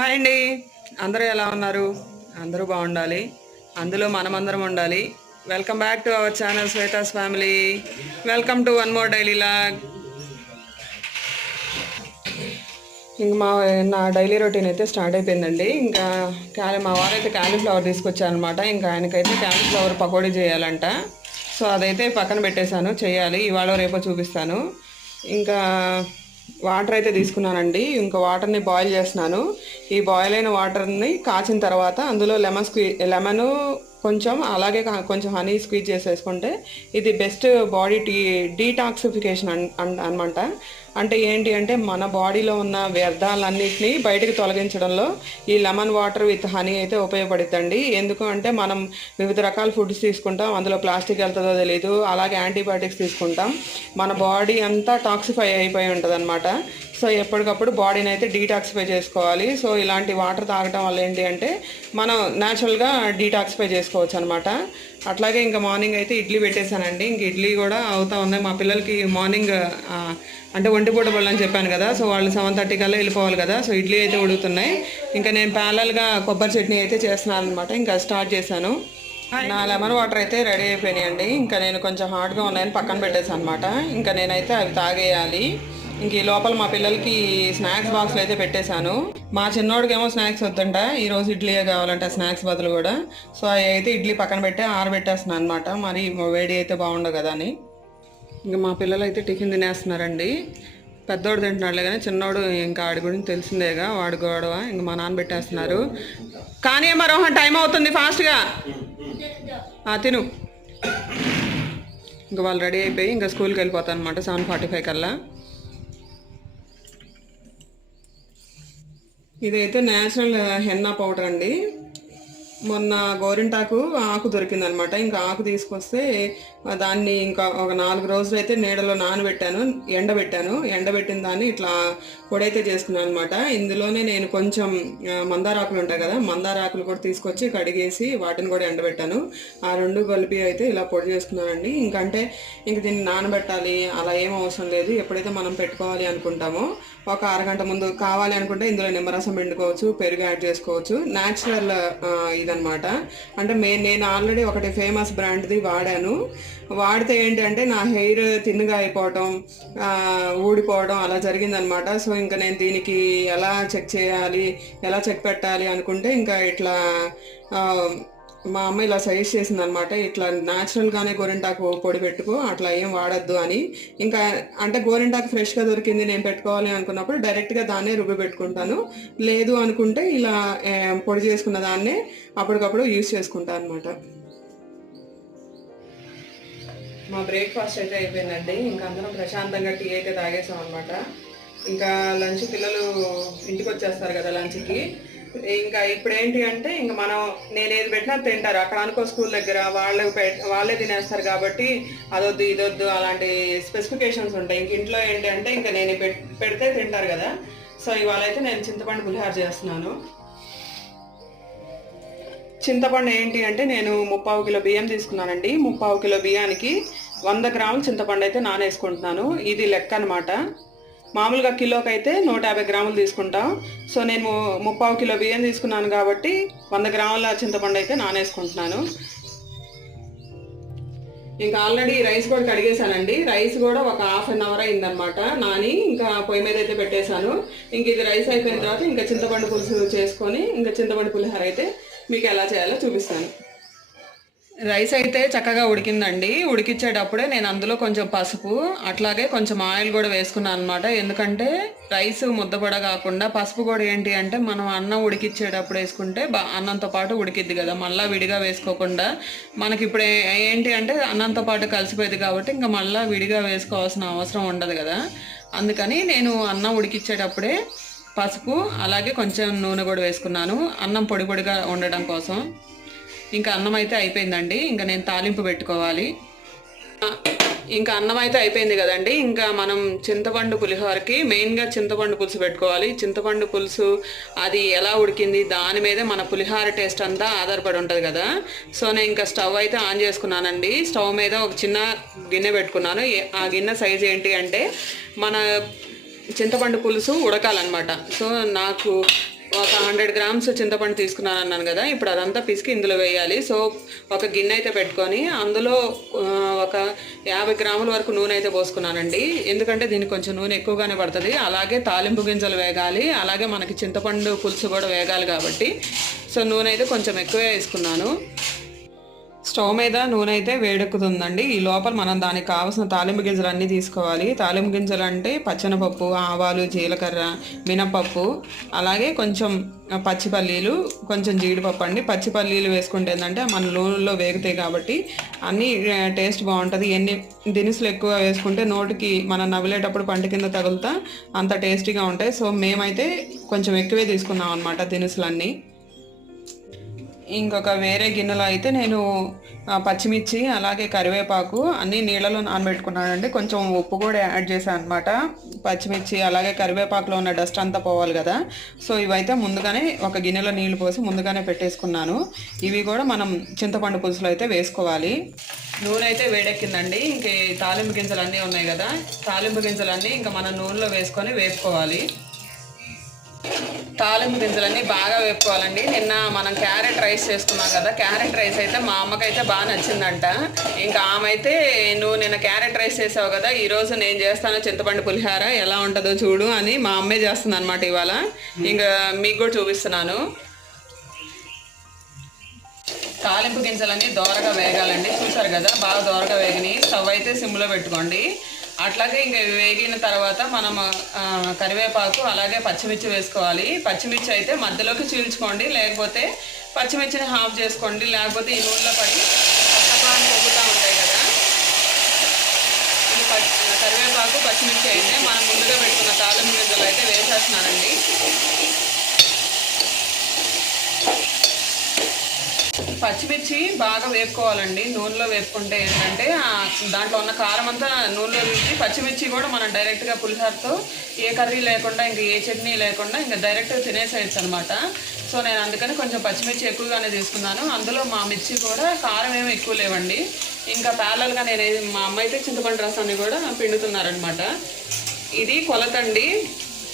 Hi అండి. అందరూ ఎలా ఉన్నారు? అందరూ బాగుండాలి, అందులో మనమందరం ఉండాలి. Welcome back to our channel Shweta's family. Welcome to one more daily vlog. ఇంక నా డైలీ రొటీన్ అయితే స్టార్ట్ అయిపోయిందండి. ఇంకా మా వారైతే క్యాలీఫ్లవర్ తీసుకొచ్చారనమాట. ఇంకా ఆయనకైతే క్యాలీఫ్లవర్ పకోడీ చేయాలంట. సో అదైతే పక్కన పెట్టేశాను, చేయాలి. ఇవాళ రేపో చూపిస్తాను. ఇంకా వాటర్ అయితే తీసుకున్నానండి. ఇంకా వాటర్ని బాయిల్ చేస్తున్నాను. ఈ బాయిల్ అయిన వాటర్ని కాచిన తర్వాత అందులో లెమన్ కొంచెం, అలాగే కొంచెం హనీ స్క్వీజ్ చేసేసుకుంటే ఇది బెస్ట్ బాడీ డీటాక్సిఫికేషన్ అనమాట. అంటే ఏంటి అంటే మన బాడీలో ఉన్న వ్యర్థాలన్నింటినీ బయటకు తొలగించడంలో ఈ లెమన్ వాటర్ విత్ హనీ అయితే ఉపయోగపడుతుందండి. ఎందుకు అంటే మనం వివిధ రకాల ఫుడ్స్ తీసుకుంటాం, అందులో ప్లాస్టిక్ వెళ్తుందో తెలియదు, అలాగే యాంటీబయాటిక్స్ తీసుకుంటాం. మన బాడీ అంతా టాక్సిఫై అయిపోయి ఉంటుంది అనమాట. సో ఎప్పటికప్పుడు బాడీని అయితే డీటాక్సిఫై చేసుకోవాలి. సో ఇలాంటి వాటర్ తాగడం వల్ల ఏంటి అంటే మనం న్యాచురల్గా డీటాక్సిఫై చేసుకోవచ్చు అనమాట. అట్లాగే ఇంకా మార్నింగ్ అయితే ఇడ్లీ పెట్టేశానండి. ఇంక ఇడ్లీ కూడా అవుతా ఉన్నాయి. మా పిల్లలకి మార్నింగ్ అంటే ఒంటిపూట బళ్ళు అని చెప్పాను కదా, సో వాళ్ళు 7:30 కల్లా వెళ్ళిపోవాలి కదా. సో ఇడ్లీ అయితే ఉడుకుతున్నాయి. ఇంకా నేను ప్యారలల్గా కొబ్బరి చట్నీ అయితే చేస్తున్నాను అనమాట. ఇంకా స్టార్ట్ చేశాను. నా లెమన్ వాటర్ అయితే రెడీ అయిపోయినాయండి. ఇంకా నేను కొంచెం హాట్గా ఉన్నాయని పక్కన పెట్టేసాను అనమాట. ఇంకా నేనైతే అవి తాగేయాలి. ఇంక ఈ లోపల మా పిల్లలకి స్నాక్స్ బాక్స్లు అయితే పెట్టేశాను. మా చిన్నోడికి ఏమో స్నాక్స్ వద్దంట, ఈరోజు ఇడ్లీయే కావాలంట స్నాక్స్ బదులు కూడా. సో అవి అయితే ఇడ్లీ పక్కన పెట్టి ఆరబెట్టేస్తున్నాను అనమాట. మరి వేడి అయితే బాగుండదు కదా అని. ఇంకా మా పిల్లలు అయితే టిఫిన్ తినేస్తున్నారండి. పెద్దోడు తింటున్నాడులే కానీ చిన్నోడు ఇంకా ఆడి గురించి తెలిసిందేగా, వాడు గొడవ. ఇంకా మా నాన్న పెట్టేస్తున్నారు. కానీ మరో టైం అవుతుంది, ఫాస్ట్గా తిను. ఇంకా వాళ్ళు రెడీ అయిపోయి ఇంకా స్కూల్కి వెళ్ళిపోతాను అనమాట 7:45 కల్లా. ఇదైతే న్యాచురల్ హెన్నా పౌడర్ అండి. మొన్న గోరింటాకు ఆకు దొరికిందనమాట. ఇంకా ఆకు తీసుకొస్తే దాన్ని ఇంకా ఒక 4 రోజులు అయితే నీడలో నానబెట్టాను, ఎండబెట్టిన దాన్ని ఇట్లా పొడైతే చేసుకున్నాను అనమాట. ఇందులోనే నేను కొంచెం మందారాకులు ఉంటాయి కదా, మందారాకులు కూడా తీసుకొచ్చి కడిగేసి వాటిని కూడా ఎండబెట్టాను. ఆ రెండు కలిపి అయితే ఇలా పొడి చేసుకున్నానండి. ఇంకంటే ఇంక దీన్ని నానబెట్టాలి అలా ఏం అవసరం లేదు. ఎప్పుడైతే మనం పెట్టుకోవాలి అనుకుంటామో ఒక అరగంట ముందు కావాలి అనుకుంటే ఇందులో నిమ్మరసం పిండుకోవచ్చు, పెరుగు యాడ్ చేసుకోవచ్చు. న్యాచురల్ ఇదనమాట. అంటే నేను ఆల్రెడీ ఒకటి ఫేమస్ బ్రాండ్ది వాడాను. వాడితే ఏంటంటే నా హెయిర్ థిన్గా అయిపోవటం, ఊడిపోవడం అలా జరిగిందనమాట. సో ఇంకా నేను దీనికి ఎలా చెక్ చేయాలి, ఎలా చెక్ పెట్టాలి అనుకుంటే ఇంకా ఇట్లా మా అమ్మ ఇలా సజెస్ట్ చేసింది అనమాట. ఇట్లా న్యాచురల్గానే గోరింటాకు పొడి పెట్టుకో, అట్లా ఏం వాడద్దు అని. ఇంకా అంటే గోరింటాకు ఫ్రెష్గా దొరికింది నేను పెట్టుకోవాలి అనుకున్నప్పుడు డైరెక్ట్గా దాన్నే రుబ్బి పెట్టుకుంటాను. లేదు అనుకుంటే ఇలా పొడి చేసుకున్న దాన్నే అప్పటికప్పుడు యూజ్ చేసుకుంటాను అనమాట. మా బ్రేక్ఫాస్ట్ అయితే అయిపోయిందండి. ఇంకా అందరం ప్రశాంతంగా టీ అయితే తాగేసాం అనమాట. ఇంకా లంచ్ పిల్లలు ఇంటికి వచ్చేస్తారు కదా లంచ్కి. ఇంకా ఇప్పుడు ఏంటి అంటే ఇంకా నేను ఏది పెట్టినా తింటారు. అక్కడ అనుకో స్కూల్ దగ్గర వాళ్ళే తినేస్తారు కాబట్టి అదొద్దు ఇదొద్దు అలాంటి స్పెసిఫికేషన్స్ ఉంటాయి. ఇంక ఇంట్లో ఏంటి అంటే ఇంకా నేను పెడితే తింటారు కదా. సో ఇవాళ అయితే నేను చింతపండు పులిహోర చేస్తున్నాను. చింతపండు ఏంటి అంటే నేను 3/4 కిలో బియ్యం తీసుకున్నానండి. 3/4 కిలో బియ్యానికి 100 గ్రాములు చింతపండు అయితే నానేసుకుంటున్నాను. ఇది లెక్క అనమాట. మామూలుగా కిలోకి అయితే 150 గ్రాములు తీసుకుంటాం. సో నేను 3/4 కిలో బియ్యం తీసుకున్నాను కాబట్టి 100 గ్రాముల చింతపండు అయితే నానేసుకుంటున్నాను. ఇంకా ఆల్రెడీ రైస్ కూడా కడిగేసానండి. రైస్ కూడా ఒక 1/2 అవర్ అయిందనమాట నాని. ఇంకా పొయ్యి మీద అయితే పెట్టేశాను. ఇంక ఇది రైస్ అయిపోయిన తర్వాత ఇంకా చింతపండు పులుసు చేసుకొని ఇంకా చింతపండు పులిహోర అయితే మీకు ఎలా చేయాలో చూపిస్తాను. రైస్ అయితే చక్కగా ఉడికిందండి. ఉడికిచ్చేటప్పుడే నేను అందులో కొంచెం పసుపు అట్లాగే కొంచెం ఆయిల్ కూడా వేసుకున్నాను అనమాట. ఎందుకంటే రైస్ ముద్దపడ కాకుండా పసుపు కూడా ఏంటి అంటే మనం అన్నం ఉడికిచ్చేటప్పుడు వేసుకుంటే అన్నంతో పాటు ఉడికిద్ది కదా, మళ్ళీ విడిగా వేసుకోకుండా. మనకి ఇప్పుడు ఏంటి అంటే అన్నంతో పాటు కలిసిపోయింది కాబట్టి ఇంకా మళ్ళీ విడిగా వేసుకోవాల్సిన అవసరం ఉండదు కదా. అందుకని నేను అన్నం ఉడికిచ్చేటప్పుడే పసుపు అలాగే కొంచెం నూనె కూడా వేసుకున్నాను, అన్నం పొడి పొడిగా ఉండడం కోసం. ఇంకా అన్నం అయితే అయిపోయిందండి. ఇంకా నేను తాలింపు పెట్టుకోవాలి. ఇంకా అన్నం అయితే అయిపోయింది కదండి. ఇంకా మనం చింతపండు పులిహోరకి మెయిన్గా చింతపండు పులుసు పెట్టుకోవాలి. చింతపండు పులుసు అది ఎలా ఉడికింది దాని మీదే మన పులిహోర టేస్ట్ అంతా ఆధారపడి ఉంటుంది కదా. సో నేను ఇంకా స్టవ్ అయితే ఆన్ చేసుకున్నానండి. స్టవ్ మీద ఒక చిన్న గిన్నె పెట్టుకున్నాను. ఆ గిన్నె సైజ్ ఏంటి అంటే మన చింతపండు పులుసు ఉడకాలన్నమాట. సో నాకు ఒక 100 గ్రామ్స్ చింతపండు తీసుకున్నాను అన్నాను కదా, ఇప్పుడు అదంతా పిసికి ఇందులో వేయాలి. సో ఒక గిన్నె అయితే పెట్టుకొని అందులో ఒక 50 గ్రాముల వరకు నూనె అయితే పోసుకున్నానండి. ఎందుకంటే దీనికి కొంచెం నూనె ఎక్కువగానే పడుతుంది. అలాగే తాలింపు గింజలు వేగాలి, అలాగే మనకి చింతపండు పులుసు కూడా వేగాలి కాబట్టి సో నూనె అయితే కొంచెం ఎక్కువే వేసుకున్నాను. స్టవ్ మీద నూనె అయితే వేడెక్కుతుందండి. ఈ లోపల మనం దానికి కావాల్సిన తాలింపు గింజలు అన్నీ తీసుకోవాలి. తాలింపు గింజలు అంటే పచ్చెనపప్పు, ఆవాలు, జీలకర్ర, మినపప్పు, అలాగే కొంచెం పచ్చిపల్లీలు, కొంచెం జీడిపప్పు అండి. పచ్చిపల్లీలు వేసుకుంటే ఏంటంటే మన నూనెలో వేగుతాయి కాబట్టి అన్నీ టేస్ట్ బాగుంటుంది. ఎన్ని దినుసులు ఎక్కువ వేసుకుంటే నోటికి మనం నవ్వులేటప్పుడు పంట కింద తగులుతా అంత టేస్టీగా ఉంటాయి. సో మేమైతే కొంచెం ఎక్కువే తీసుకున్నాం అనమాట దినుసులన్నీ. ఇంకొక వేరే గిన్నెలో అయితే నేను పచ్చిమిర్చి అలాగే కరివేపాకు అన్నీ నీళ్ళలో నానబెట్టుకున్నానండి. కొంచెం ఉప్పు కూడా యాడ్ చేశాను అనమాట. పచ్చిమిర్చి అలాగే కరివేపాకులో ఉన్న డస్ట్ అంతా పోవాలి కదా. సో ఇవైతే ముందుగానే ఒక గిన్నెలో నీళ్లు పోసి ముందుగానే పెట్టేసుకున్నాను. ఇవి కూడా మనం చింతపండు పులుసులో అయితే వేసుకోవాలి. నూనె అయితే వేడెక్కిందండి. ఇంక తాలింపు గింజలు అన్నీ ఉన్నాయి కదా, తాలింపు గింజలన్నీ ఇంకా మనం నూనెలో వేసుకొని వేపుకోవాలి. తాలింపు గింజలన్నీ బాగా వేపుకోవాలండి. నిన్న మనం క్యారెట్ రైస్ చేసుకున్నాం కదా, క్యారెట్ రైస్ అయితే మా అమ్మకైతే బాగా నచ్చిందంట. ఇంకా ఆమె అయితే నువ్వు నిన్న క్యారెట్ రైస్ చేసావు కదా, ఈరోజు నేను చేస్తాను చింతపండు పులిహార ఎలా ఉంటుందో చూడు అని మా అమ్మే చేస్తుంది అనమాట ఇవాళ. ఇంకా మీకు కూడా చూపిస్తున్నాను. తాలింపు గింజలన్నీ దోరగా వేగాలండి. చూసారు కదా బాగా దోరగా వేగినాయి. స్టవ్ అయితే సిమ్లో పెట్టుకోండి. అట్లాగే ఇంకా వేగిన తర్వాత మనం కరివేపాకు అలాగే పచ్చిమిర్చి వేసుకోవాలి. పచ్చిమిర్చి అయితే మధ్యలోకి చీల్చుకోండి, లేకపోతే పచ్చిమిర్చిని హాఫ్ చేసుకోండి, లేకపోతే ఈ నూనెలో పడి పచ్చపాలు పొంగుతూ ఉంటాయి కదా. ఇది కరివేపాకు పచ్చిమిర్చి అయితే మనం ముందుగా పెట్టుకున్న తాలింపు గింజలు అయితే వేసేస్తున్నానండి. పచ్చిమిర్చి బాగా వేపుకోవాలండి. నూనెలో వేపుకుంటే ఏంటంటే దాంట్లో ఉన్న కారం అంతా నూనెలో తీసి, పచ్చిమిర్చి కూడా మనం డైరెక్ట్గా పులిహోరతో ఏ కర్రీ లేకుండా ఇంకా ఏ చట్నీ లేకుండా ఇంకా డైరెక్ట్గా తినేసేయచ్చు అనమాట. సో నేను అందుకని కొంచెం పచ్చిమిర్చి ఎక్కువగానే తీసుకున్నాను. అందులో మా మిర్చి కూడా కారం ఏమి ఎక్కువ లేవండి. ఇంకా ప్యారలల్గా నేను మా అమ్మ అయితే చింతపండు రసాన్ని కూడా పిండుతున్నారనమాట. ఇది కొలతండి.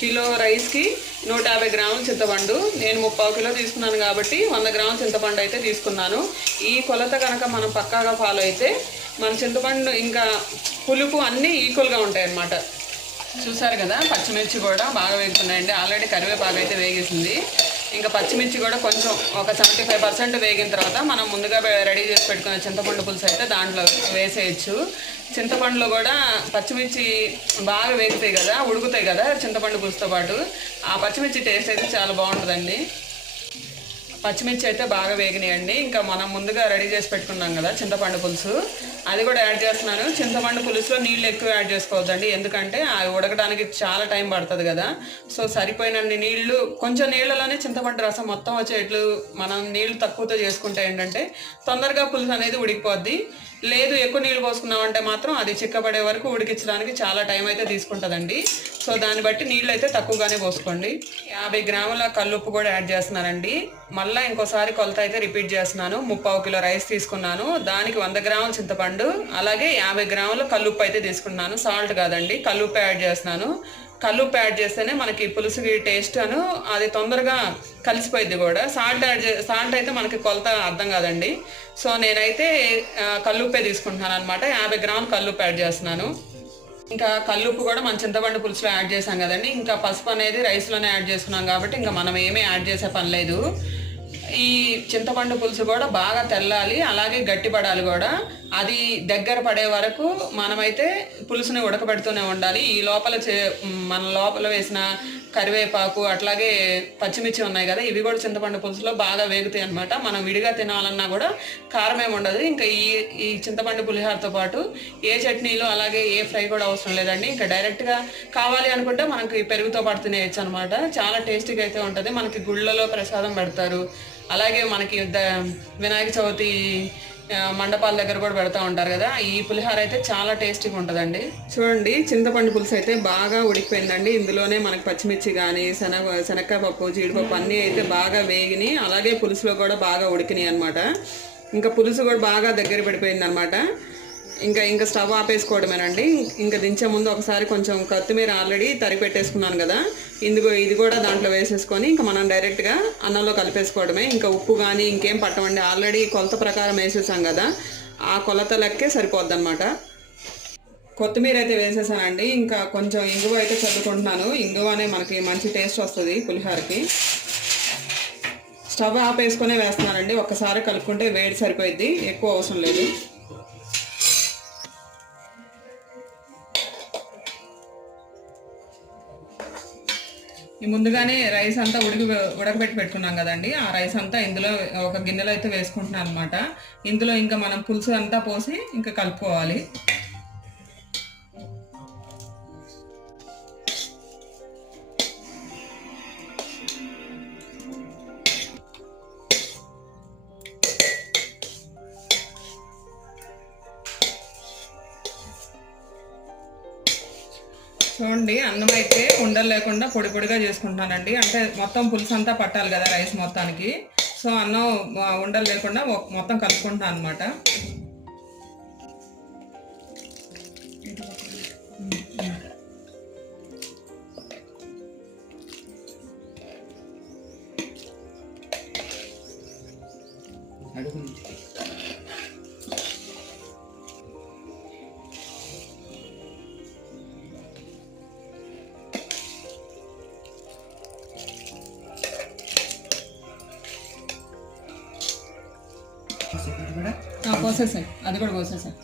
కిలో రైస్కి 150 గ్రాముల చింతపండు. నేను 30 కిలో తీసుకున్నాను కాబట్టి 100 గ్రాముల చింతపండు అయితే తీసుకున్నాను. ఈ కొలత కనుక మనం పక్కాగా ఫాలో అయితే మన చింతపండు ఇంకా పులుపు అన్నీ ఈక్వల్గా ఉంటాయి అన్నమాట. చూసారు కదా పచ్చిమిర్చి కూడా బాగా వేగుతున్నాయండి. ఆల్రెడీ కరివేపాకు అయితే వేగేసింది. ఇంకా పచ్చిమిర్చి కూడా కొంచెం ఒక 75% వేగిన తర్వాత మనం ముందుగా రెడీ చేసి పెట్టుకున్న చింతపండు పులుసు అయితే దాంట్లో వేసేయచ్చు. చింతపండులో కూడా పచ్చిమిర్చి బాగా వేగుతాయి కదా, ఉడుకుతాయి కదా చింతపండు పులుసుతో పాటు. ఆ పచ్చిమిర్చి టేస్ట్ అయితే చాలా బాగుంటుందండి. పచ్చిమిర్చి అయితే బాగా వేగినాయండి. ఇంకా మనం ముందుగా రెడీ చేసి పెట్టుకున్నాం కదా చింతపండు పులుసు, అది కూడా యాడ్ చేస్తున్నాను. చింతపండు పులుసులో నీళ్ళు ఎక్కువ యాడ్ చేసుకోవద్దండి, ఎందుకంటే అవి ఉడకడానికి చాలా టైం పడుతుంది కదా. సో సరిపోయినన్ని నీళ్లు, కొంచెం నీళ్ళలోనే చింతపండు రసం మొత్తం వచ్చేట్లు మనం నీళ్లు తక్కువతో చేసుకుంటే ఏంటంటే తొందరగా పులుసు అనేది ఉడికిపోద్ది. లేదు ఎక్కువ నీళ్ళు పోసుకున్నామంటే మాత్రం అది చిక్కబడే వరకు ఉడికించడానికి చాలా టైం అయితే తీసుకుంటుందండి. సో దాన్ని బట్టి నీళ్ళు అయితే తక్కువగానే పోసుకోండి. 50 గ్రాముల కల్లుప్పు కూడా యాడ్ చేస్తున్నానండి. మళ్ళీ ఇంకోసారి కొలత అయితే రిపీట్ చేస్తున్నాను. 30 కిలో రైస్ తీసుకున్నాను, దానికి 100 గ్రాముల చింతపండు అలాగే 50 గ్రాముల కల్లుప్పు అయితే తీసుకున్నాను. సాల్ట్ కాదండి, కల్లుప్పు యాడ్ చేస్తున్నాను. కల్లుప్పు యాడ్ చేస్తేనే మనకి పులుసుకి టేస్ట్ అను అది తొందరగా కలిసిపోయింది కూడా. సాల్ట్ అయితే మనకి కొలత అర్థం కాదండి. సో నేనైతే కల్లుప్పే తీసుకుంటున్నాను అనమాట. 50 గ్రాములు కల్లుప్పు యాడ్ చేస్తున్నాను. ఇంకా కల్లుప్పు కూడా మన చింతపండు పులుసులో యాడ్ చేసాం కదండి. ఇంకా పసుపు అనేది రైస్లోనే యాడ్ చేసుకున్నాం కాబట్టి ఇంకా మనం ఏమీ యాడ్ చేసే పని లేదు. ఈ చింతపండు పులుసు కూడా బాగా తెల్లాలి, అలాగే గట్టిపడాలి కూడా. అది దగ్గర పడే వరకు మనమైతే పులుసుని ఉడకబెడుతూనే ఉండాలి. ఈ లోపల మన లోపల వేసిన కరివేపాకు అట్లాగే పచ్చిమిర్చి ఉన్నాయి కదా, ఇవి కూడా చింతపండు పులుసులో బాగా వేగుతాయి అనమాట. మనం విడిగా తినాలన్నా కూడా కారం ఏమి ఉండదు. ఇంకా ఈ చింతపండు పులిహోరతో పాటు ఏ చట్నీలు అలాగే ఏ ఫ్రై కూడా అవసరం లేదండి. ఇంకా డైరెక్ట్గా కావాలి అనుకుంటే మనకి పెరుగుతో పాటు తినేయచ్చు అనమాట. చాలా టేస్టీగా అయితే ఉంటుంది. మనకి గుళ్ళలో ప్రసాదం పెడతారు, అలాగే మనకి వినాయక చవితి మండపాల దగ్గర కూడా పెడతా ఉంటారు కదా. ఈ పులిహోర అయితే చాలా టేస్టీగా ఉంటుందండి. చూడండి చింతపండు పులుసు అయితే బాగా ఉడికిపోయిందండి. ఇందులోనే మనకి పచ్చిమిర్చి కానీ శనక్కాయ పప్పు, జీడిపప్పు అన్నీ అయితే బాగా వేగినాయి, అలాగే పులుసులో కూడా బాగా ఉడికినాయి అనమాట. ఇంకా పులుసు కూడా బాగా దగ్గర పడిపోయింది అనమాట. ఇంకా స్టవ్ ఆపేసుకోవడమేనండి. ఇంకా దించే ముందు ఒకసారి కొంచెం కొత్తిమీర ఆల్రెడీ తరిగి పెట్టేసుకున్నాను కదా, ఇది కూడా దాంట్లో వేసేసుకొని ఇంకా మనం డైరెక్ట్గా అన్నంలో కలిపేసుకోవడమే. ఇంకా ఉప్పు కానీ ఇంకేం పట్టమండి, ఆల్రెడీ కొలత ప్రకారం వేసేసాం కదా, ఆ కొలత లెక్కే సరిపోద్ది అనమాట. కొత్తిమీర అయితే వేసేసానండి. ఇంకా కొంచెం ఇంగువ అయితే చల్లుకుంటున్నాను. ఇంగువనే మనకి మంచి టేస్ట్ వస్తుంది పులిహోరకి. స్టవ్ ఆపేసుకునే వేస్తున్నానండి. ఒక్కసారి కలుపుకుంటే వేడి సరిపోయిద్ది, ఎక్కువ అవసరం లేదు. ముందుగానే రైస్ అంతా ఉడకబెట్టి పెట్టుకున్నాం కదండి, ఆ రైస్ అంతా ఇందులో ఒక గిన్నెలో అయితే వేసుకుంటున్నాను అనమాట. ఇందులో ఇంకా మనం పులుసు అంతా పోసి ఇంకా కలుపుకోవాలి. చూడండి, అన్నం అయితే ఉండలు లేకుండా పొడి పొడిగా చేసుకుంటున్నానండి. అంటే మొత్తం పులుసు అంతా పట్టాలి కదా రైస్ మొత్తానికి. సో అన్నం ఉండలు లేకుండా మొత్తం కలుపుకుంటున్నాను అనమాట. పోసేసాయి, అది కూడా పోసేసాయి.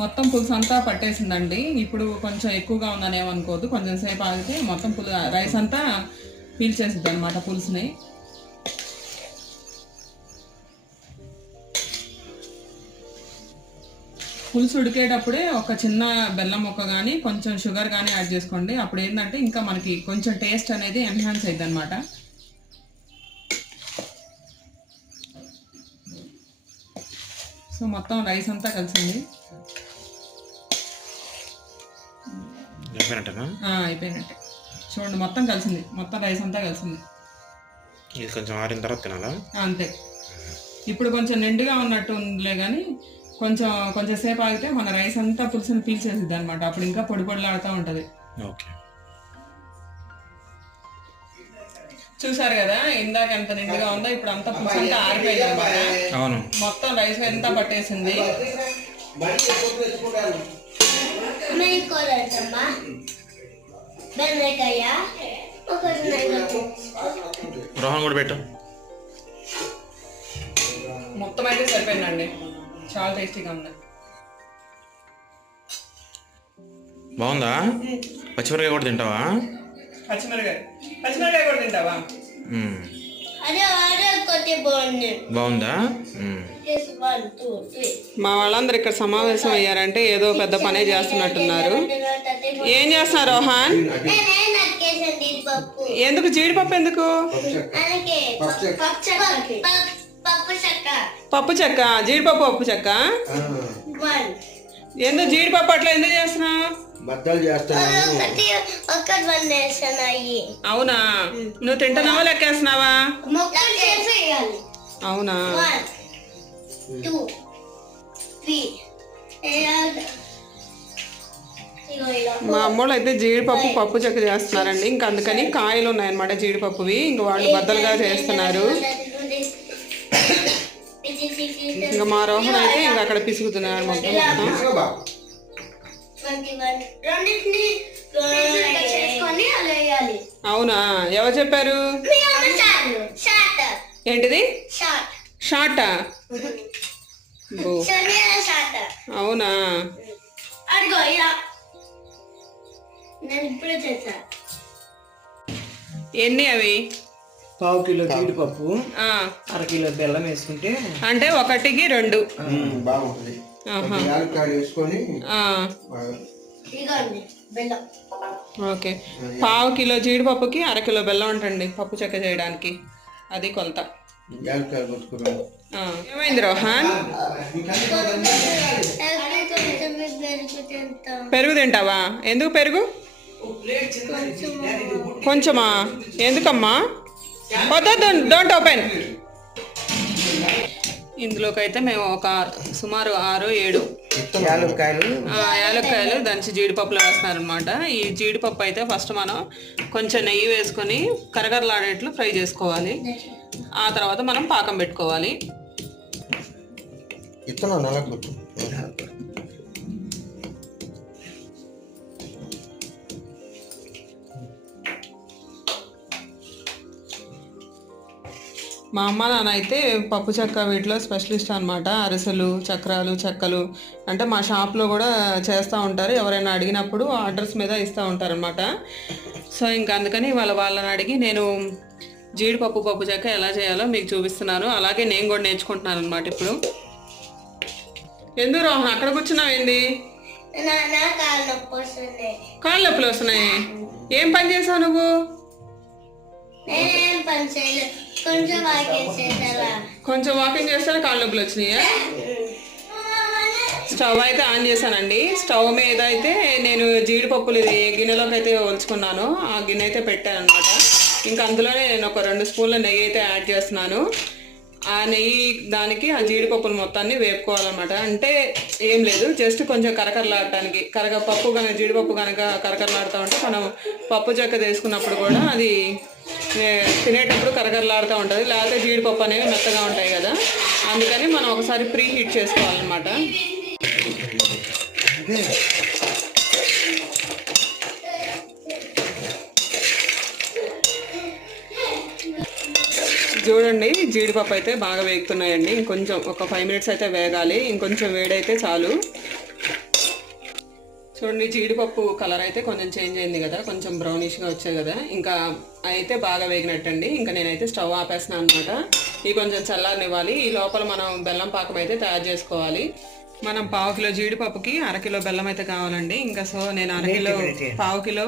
మొత్తం పులుసు అంతా పట్టేసిందండి. ఇప్పుడు కొంచెం ఎక్కువగా ఉందని ఏమనుకోవద్దు, కొంచెం సేపు ఆగితే మొత్తం రైస్ అంతా పీల్చేసిద్ది అనమాట పులుసుని. పులుసు ఉడికేటప్పుడే ఒక చిన్న బెల్లం ముక్క కానీ కొంచెం షుగర్ కానీ యాడ్ చేసుకోండి. అప్పుడు ఏంటంటే ఇంకా మనకి కొంచెం టేస్ట్ అనేది ఎన్హాన్స్ అయ్యిద్ది అనమాట. సో మొత్తం రైస్ అంతా కలిసింది, అయిపోయినట్టే. చూడండి మొత్తం కలిసింది, మొత్తం రైస్ అంతా కలిసింది. కొంచెం ఆరిన తర్వాత తినాలా? అంతే. ఇప్పుడు కొంచెం నిండుగా ఉన్నట్టు ఉందిలే కానీ కొంచెం సేపు ఆగితే మన రైస్ అంతా పులుసుని పీల్చేసిద్ది అనమాట. అప్పుడు ఇంకా పొడి పొడిలాడుతూ ఉంటుంది. చూసారు కదా ఇందాక ఎంత నిండుగా ఉందో, ఇప్పుడు అంతా పులుసు అంతా ఆరిపోయింది అనమాట. మొత్తం రైస్ అంతా పట్టేసింది. రోహన్ కూడా పెట్టు. మొత్తం అయితే సరిపోయిందండి, చాలా టేస్టీగా ఉంది. బాగుందా? పచ్చిమిరకాయ కూడా తింటావా? పచ్చిమిరకాయ కూడా తింటావా? బాగుందా? మా వాళ్ళందరూ ఇక్కడ సమావేశం అయ్యారంటే ఏదో పెద్ద పనే చేస్తున్నట్టున్నారు. ఏం చేస్తున్నారు రోహన్? ఎందుకు జీడిపప్పు? ఎందుకు పప్పు చెక్క? జీడిపప్పు పప్పు చెక్క? ఎందుకు జీడిపప్పు అట్లా ఎందుకు చేస్తున్నావు? అవునా, నువ్వు తింటున్నావా లెక్కేస్తున్నావా? అవునా. మా అమ్మోళ్ళు అయితే జీడిపప్పు పప్పు చెక్క చేస్తున్నారండి. ఇంకా అందుకని కాయలు ఉన్నాయన్నమాట జీడిపప్పువి, ఇంక వాళ్ళు బద్దలుగా చేస్తున్నారు. ఇంకా మా రోహన్ అయితే ఇంకా అక్కడ పిసుకుతున్నారు మొత్తం. అవునా, ఎవరు చెప్పారు? ఏంటిది? షార్టా? అవునా. ఎన్ని అవి? పావు కిలో జీడిపప్పు, అర కిలో బెల్లం వేసుకుంటే అంటే 1కి 2 బాగుంటుంది. ఓకే, పావు కిలో జీడిపప్పుకి 1 కిలో బెల్లం ఉంటుంది పప్పు చెక్క చేయడానికి, అది కొలత. ఏమైంది రోహన్? పెరుగు తింటావా? ఎందుకు పెరుగు? కొంచెమా? ఎందుకమ్మా? వద్దు, డోంట్ ఓపెన్. ఇందులోకి అయితే మేము ఒక సుమారు 6-7 యాలక్కాయలు దంచి జీడిపప్పులో వేస్తున్నారనమాట. ఈ జీడిపప్పు అయితే ఫస్ట్ మనం కొంచెం నెయ్యి వేసుకొని కరకరలాడేట్లు ఫ్రై చేసుకోవాలి. ఆ తర్వాత మనం పాకం పెట్టుకోవాలి. మా అమ్మ నాన్న అయితే పప్పు చెక్క వీటిలో స్పెషలిస్ట్ అనమాట. అరిసెలు, చక్రాలు, చెక్కలు అంటే మా షాప్లో కూడా చేస్తూ ఉంటారు. ఎవరైనా అడిగినప్పుడు ఆర్డర్స్ మీద ఇస్తూ ఉంటారనమాట. సో ఇంకా అందుకని వాళ్ళని అడిగి నేను జీడిపప్పు పప్పు చెక్క ఎలా చేయాలో మీకు చూపిస్తున్నాను. అలాగే నేను కూడా నేర్చుకుంటున్నాను అనమాట ఇప్పుడు. ఎందుకు రోహన్ అక్కడ కూర్చున్నావు ఏంది? కాళ్ళు నొప్పులు వస్తున్నాయి. ఏం పని చేసావు నువ్వు? కొంచెం వాకింగ్ చేస్తే కాళ్ళు నొప్పులు వచ్చినాయా? స్టవ్ అయితే ఆన్ చేశానండి. స్టవ్ మీద అయితే నేను జీడిపప్పులు ఇది గిన్నెలోకి అయితే ఒలుచుకున్నాను. ఆ గిన్నె అయితే పెట్టాను అనమాట. ఇంకా అందులోనే నేను ఒక 2 స్పూన్ల నెయ్యి అయితే యాడ్ చేస్తున్నాను. ఆ నెయ్యి దానికి ఆ జీడిపప్పులు మొత్తాన్ని వేపుకోవాలన్నమాట. అంటే ఏం లేదు, జస్ట్ కొంచెం కరకరలాడటానికి. పప్పు కనుక జీడిపప్పు కనుక కరకరలాడుతూ ఉంటే మనం పప్పు చెక్క తీసుకున్నప్పుడు కూడా అది తినేటప్పుడు కరకరలాడుతూ ఉంటుంది. లేకపోతే జీడిపప్పు అనేవి మెత్తగా ఉంటాయి కదా, అందుకని మనం ఒకసారి ప్రీ హీట్ చేసుకోవాలన్నమాట. చూడండి జీడిపప్పు అయితే బాగా వేగుతున్నాయండి. ఇంకొంచెం ఒక 5 మినిట్స్ అయితే వేగాలి. ఇంకొంచెం వేడైతే చాలు. చూడండి జీడిపప్పు కలర్ అయితే కొంచెం చేంజ్ అయింది కదా, కొంచెం బ్రౌనిష్గా వచ్చాయి కదా. ఇంకా అయితే బాగా వేగినట్టండి. ఇంకా నేనైతే స్టవ్ ఆపేస్తున్నాను అనమాట. ఇవి కొంచెం చల్లారనివ్వాలి. ఈ లోపల మనం బెల్లం పాకం అయితే తయారు చేసుకోవాలి. మనం 1/2 కిలో జీడిపప్పుకి 1/2 కిలో బెల్లం అయితే కావాలండి. ఇంకా సో నేను 1/2 కిలో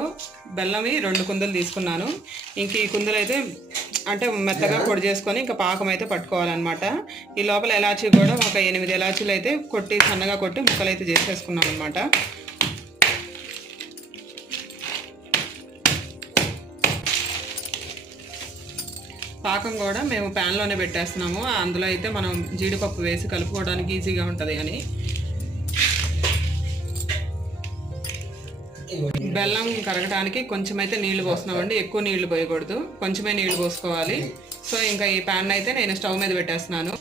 బెల్లమి 2 కుందులు తీసుకున్నాను. ఇంక ఈ కుందులు అయితే అంటే మెత్తగా పొడి చేసుకొని ఇంకా పాకం అయితే పట్టుకోవాలన్నమాట. ఈ లోపల ఎలాచీ కూడా ఒక 8 ఎలాచీలు అయితే సన్నగా కొట్టి ముక్కలు అయితే చేసేసుకున్నాం అనమాట. పాకం కూడా మేము ప్యాన్లోనే పెట్టేస్తున్నాము. అందులో అయితే మనం జీడిపప్పు వేసి కలుపుకోవడానికి ఈజీగా ఉంటుంది అని. బెల్లం కరగడానికి కొంచెం అయితే నీళ్లు పోస్తున్నామండి. ఎక్కువ నీళ్లు పోయకూడదు, కొంచెమే నీళ్లు పోసుకోవాలి. సో ఇంకా ఈ ప్యాన్ అయితే నేను స్టవ్ మీద పెట్టేస్తున్నాను.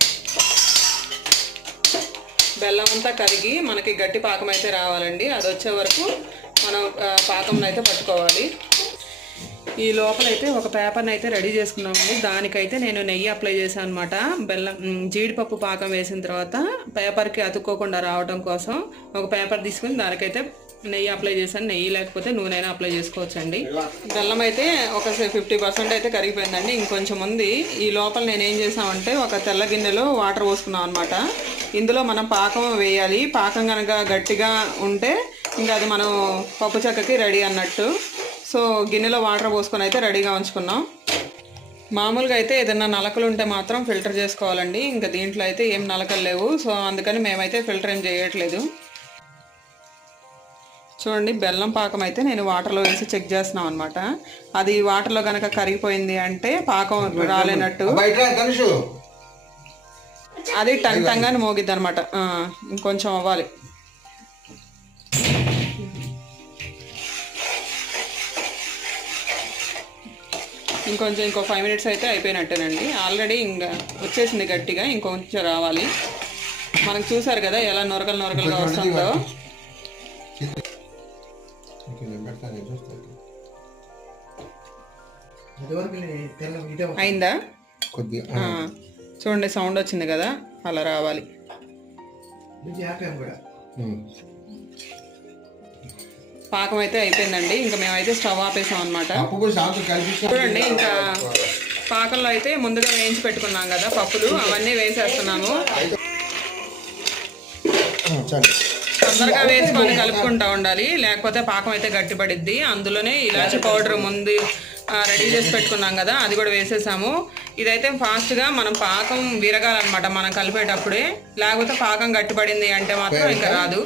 బెల్లం అంతా కరిగి మనకి గట్టి పాకం అయితే రావాలండి. అది వచ్చే వరకు మనం పాకం అయితే పట్టుకోవాలి. ఈ లోపలైతే ఒక పేపర్ని అయితే రెడీ చేసుకున్నామండి. దానికైతే నేను నెయ్యి అప్లై చేశాను అనమాట. బెల్లం జీడిపప్పు పాకం వేసిన తర్వాత పేపర్కి అతుక్కోకుండా రావడం కోసం ఒక పేపర్ తీసుకుని దానికైతే నెయ్యి అప్లై చేశాను. నెయ్యి లేకపోతే నూనె అయినా అప్లై చేసుకోవచ్చండి. బెల్లం అయితే ఒక 50% అయితే కరిగిపోయిందండి. ఇంకొంచెం ఉంది. ఈ లోపల నేను ఏం చేసామంటే ఒక తెల్ల గిన్నెలో వాటర్ పోసుకున్నాం అనమాట. ఇందులో మనం పాకం వేయాలి. పాకం కనుక గట్టిగా ఉంటే ఇంకా అది మనం పప్పు చెక్కకి రెడీ అన్నట్టు. సో గిన్నెలో వాటర్ పోసుకొని అయితే రెడీగా ఉంచుకున్నాం. మామూలుగా అయితే ఏదైనా నలకలు ఉంటే మాత్రం ఫిల్టర్ చేసుకోవాలండి. ఇంకా దీంట్లో అయితే ఏం నలకలు లేవు. సో అందుకని మేమైతే ఫిల్టర్ ఏం చేయట్లేదు. చూడండి బెల్లం పాకం అయితే నేను వాటర్లో వేసి చెక్ చేస్తున్నాం అనమాట. అది వాటర్లో కనుక కరిగిపోయింది అంటే పాకం రాలేనట్టు, అది టంగానే మోగిద్ది అనమాట. ఇంకొంచెం అవ్వాలి. ఇంకో 5 మినిట్స్ అయితే అయిపోయినట్టేనండి. ఆల్రెడీ ఇంకా వచ్చేసింది గట్టిగా, ఇంకొంచెం రావాలి. మనకు చూసారు కదా ఎలా నొరకలుగా వస్తుందో. అయిందా? చూడండి సౌండ్ వచ్చింది కదా, అలా రావాలి. పాకం అయితే అయిపోయిందండి. ఇంకా మేమైతే స్టవ్ ఆపేసాం అనమాట. చూడండి ఇంకా పాకంలో అయితే ముందుగా వేయించి పెట్టుకున్నాం కదా పప్పులు, అవన్నీ వేసేస్తున్నాము. తొందరగా వేసుకొని కలుపుకుంటూ ఉండాలి, లేకపోతే పాకం అయితే గట్టిపడిద్ది. అందులోనే ఇలాచి పౌడర్ ముందు రెడీ చేసి పెట్టుకున్నాం కదా, అది కూడా వేసేసాము. ఇదైతే ఫాస్ట్గా మనం పాకం విరగాలన్నమాట మనం కలిపేటప్పుడే, లేకపోతే పాకం గట్టిపడింది అంటే మాత్రం ఇంకా రాదు.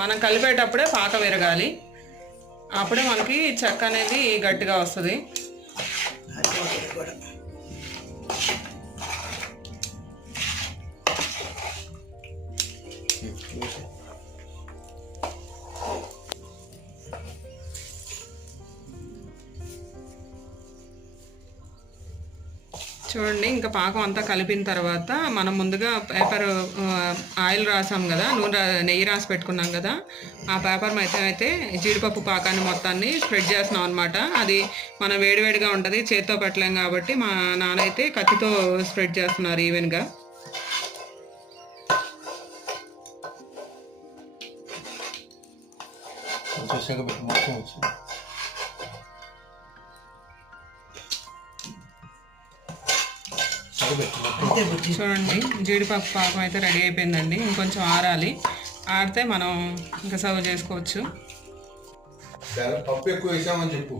మనం కలిపేటప్పుడే పాక విరగాలి, అప్పుడే మనకి చెక్క అనేది గట్టిగా వస్తుంది. చూడండి, ఇంకా పాకం అంతా కలిపిన తర్వాత మనం ముందుగా పేపర్ ఆయిల్ రాసాం కదా, నెయ్యి రాసి పెట్టుకున్నాం కదా, ఆ పేపర్ అయితే జీడిపప్పు పాకాన్ని మొత్తాన్ని స్ప్రెడ్ చేస్తున్నాం అనమాట. అది మనం వేడివేడిగా ఉంటుంది, చేత్తో పెట్టలేం కాబట్టి మా నాన్న అయితే కత్తితో స్ప్రెడ్ చేస్తున్నారు ఈవెన్గా. చూడండి, జీడిపప్పు పాకం అయితే రెడీ అయిపోయిందండి. ఇంకొంచెం ఆరాలి, ఆరితే మనం ఇంకా సర్వ్ చేసుకోవచ్చు. పప్పు ఎక్కువ వేసామని చెప్పు.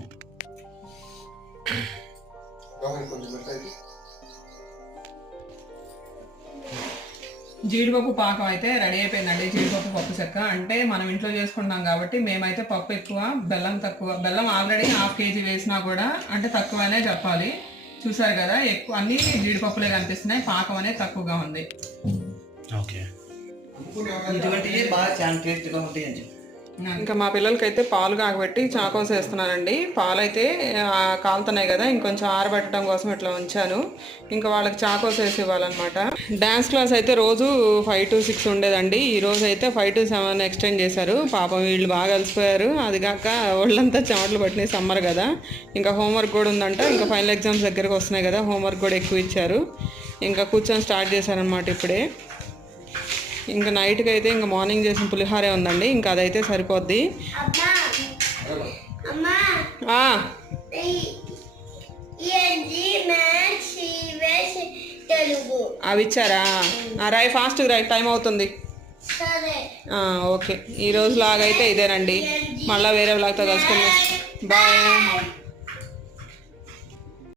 జీడిపప్పు పాకం అయితే రెడీ అయిపోయిందండి. జీడిపప్పు పప్పు చెక్క అంటే మనం ఇంట్లో చేసుకుంటాం కాబట్టి మేమైతే పప్పు ఎక్కువ, బెల్లం తక్కువ. బెల్లం ఆల్రెడీ 1/2 kg వేసినా కూడా అంటే తక్కువనే చెప్పాలి. చూసారు కదా, ఎక్కువ అన్ని జీడిపప్పులే కనిపిస్తున్నాయి, పాకం అనేది తక్కువగా ఉంది. ఓకే, ఇటువంటివి బాగా చాలా టేస్ట్గా ఉంటాయి అని చెప్పి. ఇంకా మా పిల్లలకైతే పాలు కాగబెట్టి చాకోస్ వేస్తున్నానండి. పాలు అయితే కాలుతున్నాయి కదా, ఇంకొంచెం ఆరబెట్టడం కోసం ఇట్లా ఉంచాను. ఇంకా వాళ్ళకి చాకోస్ వేసి ఇవ్వాలన్నమాట. డ్యాన్స్ క్లాస్ అయితే రోజు 5 to 6 ఉండేదండి. ఈ రోజు అయితే 5 to 7 ఎక్స్టెండ్ చేశారు. పాపం వీళ్ళు బాగా అలసిపోయారు. అది కాక ఒళ్ళంతా చెమటలు పట్టినాయి, సమ్మర్ కదా. ఇంకా హోంవర్క్ కూడా ఉందంట. ఇంకా ఫైనల్ ఎగ్జామ్స్ దగ్గరకు వస్తున్నాయి కదా, హోంవర్క్ కూడా ఎక్కువ ఇచ్చారు. ఇంకా కూర్చొని స్టార్ట్ చేశారనమాట ఇప్పుడే. ఇంకా నైట్కి అయితే ఇంకా మార్నింగ్ చేసిన పులిహారే ఉందండి, ఇంకా అదైతే సరిపోద్ది. అవి ఇచ్చారా? రాయ్, ఫాస్ట్ రాయ్, టైం అవుతుంది. ఓకే, ఈ రోజు లాగైతే ఇదేనండి. మళ్ళీ వేరే లాగ్తో కలుసుకుందాం. బాయ్.